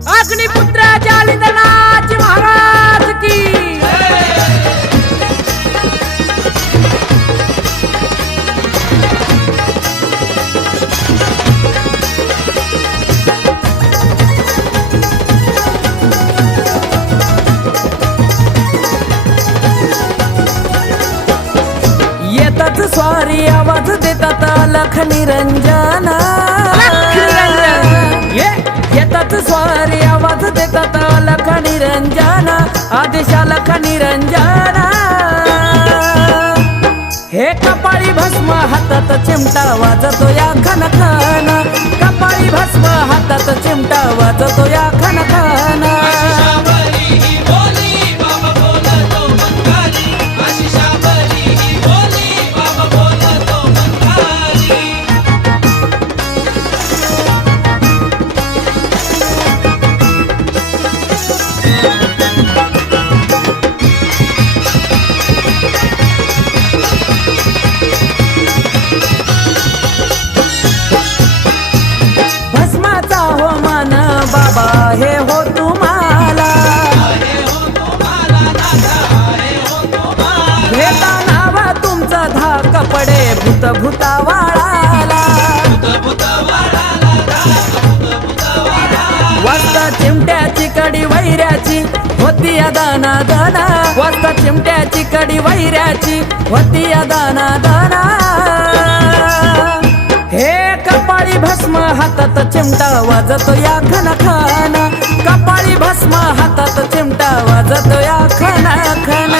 अग्निपुत्र जालिंदरनाथ महाराज की येतात स्वारी आवाज देतात लख निरंजना येतात स्वारी आवाज देतात लख निरंजना आदेशा लख निरंजना हे कपाळी भस्म हातात चिमटा वाजतो या खन खन कपाळी भस्म हातात चिमटा वाजतो या खन खन बाबा हे हो तुम्हाला घेता नाव तुमचा धाक पडे भूत भूतावाळाला वाजता चिमट्याची कडी वैऱ्याची होती या दाना दाना वाजता चिमट्याची कडी वैऱ्याची होती या दाना दाना हे कपाळी भस्म हातात चिमटा वाजतो या खन खन कपाळी भस्म हातात चिमटा वाजतो या खन खन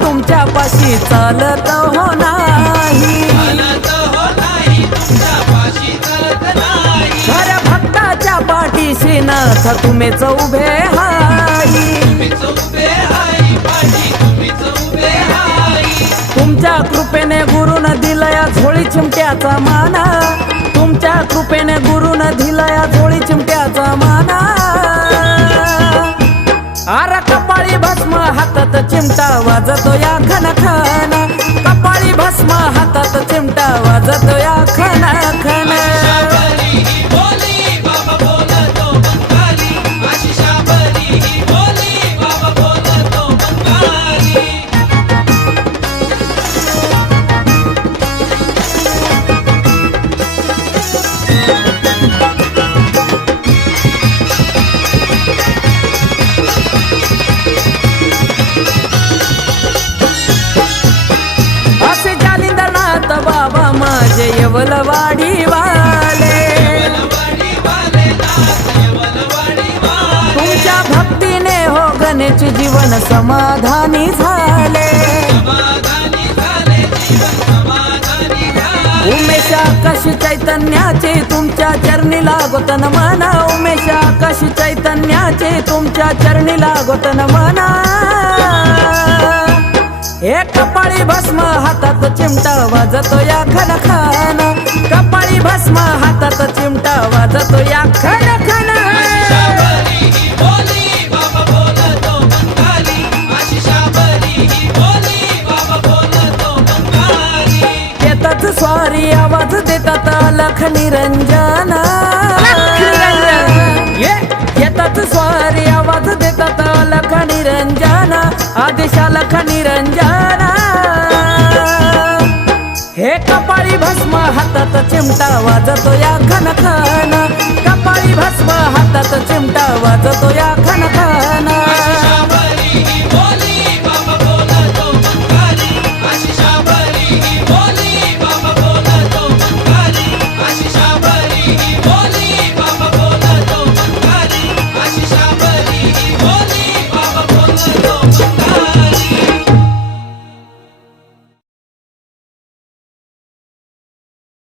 तुमच्या पाशी चालत हो नाही खऱ्या भक्ताच्या पाठीशी नाथ तुम्हीच उभे हाई तुमच्या कृपेने गुरुन दिलया झोळी चिमट्याचा माना तुमच्या कृपेने गुरुन दिलया झोळी चिमट्याचा माना आर कपाळी भस्म हातात चिमटा वाजतो या खन खन कपाळी भस्म हातात चिमटा वाजतो या खन खन बाबा माझे येवलवाडी वाले तुमच्या भक्तीने हो गणेश जीवन समाधानी झाले उमेश आकाश चैतन्याचे तुमच्या चरणी लागोत नमना उमेश आकाश चैतन्याचे तुमच्या चरणी लागोत नमना हे कपाळी भस्म हातात चिमटा वाजतो या खन खन कपाळी भस्म हातात चिमटा वाजतो या खन खन येतात स्वारी आवाज देतात लख निरंजना येतात स्वारी आवाज देतात लख निरंजना आदेशा लख निरंजना हे कपाळी भस्म हातात चिमटा वाजतो या खन खन